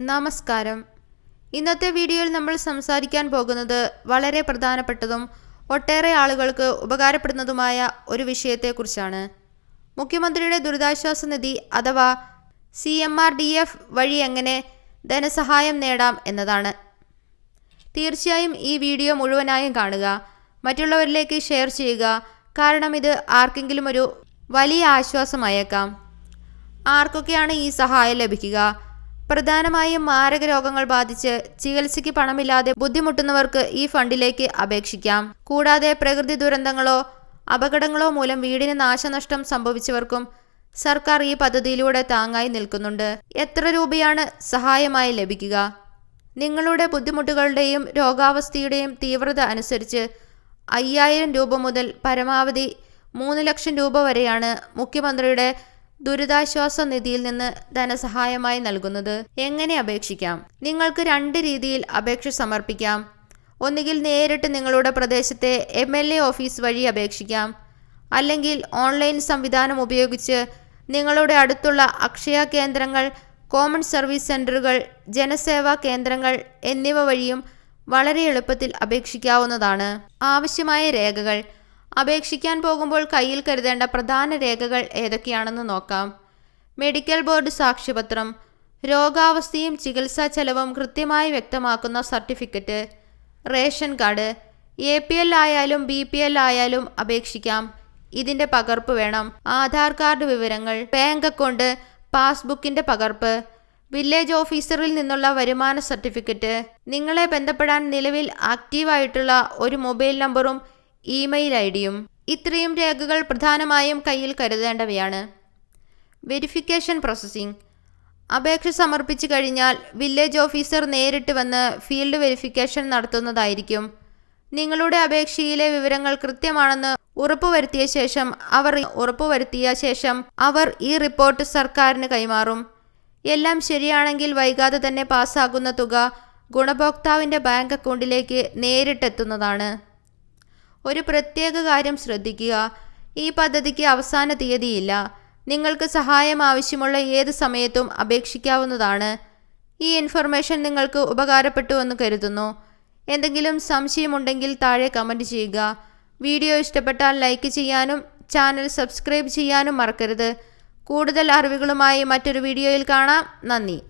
നമസ്കാരം. ഇന്നത്തെ വീഡിയോയിൽ നമ്മൾ സംസാരിക്കാൻ പോകുന്നത് വളരെ പ്രധാനപ്പെട്ടതും ഒട്ടേറെ ആളുകൾക്ക് ഉപകാരപ്പെടുന്നതുമായ ഒരു വിഷയത്തെക്കുറിച്ചാണ്. മുഖ്യമന്ത്രിയുടെ ദുരിതാശ്വാസ നിധി അഥവാ CMRDF വഴി എങ്ങനെ ധനസഹായം നേടാം എന്നതാണ്. തീർച്ചയായും ഈ വീഡിയോ മുഴുവനായും കാണുക, മറ്റുള്ളവരിലേക്ക് ഷെയർ ചെയ്യുക. കാരണം ഇത് ആർക്കെങ്കിലും ഒരു വലിയ ആശ്വാസമായേക്കാം. ആർക്കൊക്കെയാണ് ഈ സഹായം ലഭിക്കുക? പ്രധാനമായും മാരക രോഗങ്ങൾ ബാധിച്ച് ചികിത്സയ്ക്ക് പണമില്ലാതെ ബുദ്ധിമുട്ടുന്നവർക്ക് ഈ ഫണ്ടിലേക്ക് അപേക്ഷിക്കാം. കൂടാതെ പ്രകൃതി ദുരന്തങ്ങളോ അപകടങ്ങളോ മൂലം വീടിന് നാശനഷ്ടം സംഭവിച്ചവർക്കും സർക്കാർ ഈ പദ്ധതിയിലൂടെ താങ്ങായി നിൽക്കുന്നുണ്ട്. എത്ര രൂപയാണ് സഹായമായി ലഭിക്കുക? നിങ്ങളുടെ ബുദ്ധിമുട്ടുകളുടെയും രോഗാവസ്ഥയുടെയും തീവ്രത അനുസരിച്ച് 5000 രൂപ മുതൽ പരമാവധി 3 ലക്ഷം രൂപ വരെയാണ് മുഖ്യമന്ത്രിയുടെ ദുരിതാശ്വാസ നിധിയിൽ നിന്ന് ധനസഹായമായി നൽകുന്നത്. എങ്ങനെ അപേക്ഷിക്കാം? നിങ്ങൾക്ക് 2 രീതിയിൽ അപേക്ഷ സമർപ്പിക്കാം. ഒന്നുകിൽ നേരിട്ട് നിങ്ങളുടെ പ്രദേശത്തെ MLA ഓഫീസ് വഴി അപേക്ഷിക്കാം, അല്ലെങ്കിൽ ഓൺലൈൻ സംവിധാനം ഉപയോഗിച്ച് നിങ്ങളുടെ അടുത്തുള്ള അക്ഷയ കേന്ദ്രങ്ങൾ, കോമൺ സർവീസ് സെന്ററുകൾ, ജനസേവാ കേന്ദ്രങ്ങൾ എന്നിവ വഴിയും വളരെ എളുപ്പത്തിൽ അപേക്ഷിക്കാവുന്നതാണ്. ആവശ്യമായ രേഖകൾ. അപേക്ഷിക്കാൻ പോകുമ്പോൾ കയ്യിൽ കരുതേണ്ട പ്രധാന രേഖകൾ ഏതൊക്കെയാണെന്ന് നോക്കാം. മെഡിക്കൽ ബോർഡ് സാക്ഷ്യപത്രം, രോഗാവസ്ഥയും ചികിത്സാ ചെലവും കൃത്യമായി വ്യക്തമാക്കുന്ന സർട്ടിഫിക്കറ്റ്, റേഷൻ കാർഡ്. APL ആയാലും BPL ആയാലും അപേക്ഷിക്കാം. ഇതിൻ്റെ പകർപ്പ് വേണം. ആധാർ കാർഡ് വിവരങ്ങൾ, ബാങ്ക് അക്കൗണ്ട്, പാസ്ബുക്കിൻ്റെ പകർപ്പ്, വില്ലേജ് ഓഫീസറിൽ നിന്നുള്ള വരുമാന സർട്ടിഫിക്കറ്റ്, നിങ്ങളെ ബന്ധപ്പെടാൻ നിലവിൽ ആക്റ്റീവായിട്ടുള്ള ഒരു മൊബൈൽ നമ്പറും ഇമെയിൽ ID-യും. ഇത്രയും രേഖകൾ പ്രധാനമായും കയ്യിൽ കരുതേണ്ടവയാണ്. Verification processing. അപേക്ഷ സമർപ്പിച്ചു കഴിഞ്ഞാൽ വില്ലേജ് ഓഫീസർ നേരിട്ട് വന്ന് ഫീൽഡ് വെരിഫിക്കേഷൻ നടത്തുന്നതായിരിക്കും. നിങ്ങളുടെ അപേക്ഷയിലെ വിവരങ്ങൾ കൃത്യമാണെന്ന് ഉറപ്പുവരുത്തിയ ശേഷം അവർ ഈ റിപ്പോർട്ട് സർക്കാരിന് കൈമാറും. എല്ലാം ശരിയാണെങ്കിൽ വൈകാതെ തന്നെ പാസ്സാകുന്ന തുക ഗുണഭോക്താവിൻ്റെ ബാങ്ക് അക്കൗണ്ടിലേക്ക് നേരിട്ടെത്തുന്നതാണ്. ഒരു പ്രത്യേക കാര്യം ശ്രദ്ധിക്കുക, ഈ പദ്ധതിക്ക് അവസാന തീയതിയില്ല. നിങ്ങൾക്ക് സഹായം ആവശ്യമുള്ള ഏത് സമയത്തും അപേക്ഷിക്കാവുന്നതാണ്. ഈ ഇൻഫർമേഷൻ നിങ്ങൾക്ക് ഉപകാരപ്പെട്ടുവെന്ന് കരുതുന്നു. എന്തെങ്കിലും സംശയമുണ്ടെങ്കിൽ താഴെ കമൻറ്റ് ചെയ്യുക. വീഡിയോ ഇഷ്ടപ്പെട്ടാൽ ലൈക്ക് ചെയ്യാനും ചാനൽ സബ്സ്ക്രൈബ് ചെയ്യാനും മറക്കരുത്. കൂടുതൽ അറിവുകളുമായി മറ്റൊരു വീഡിയോയിൽ കാണാം. നന്ദി.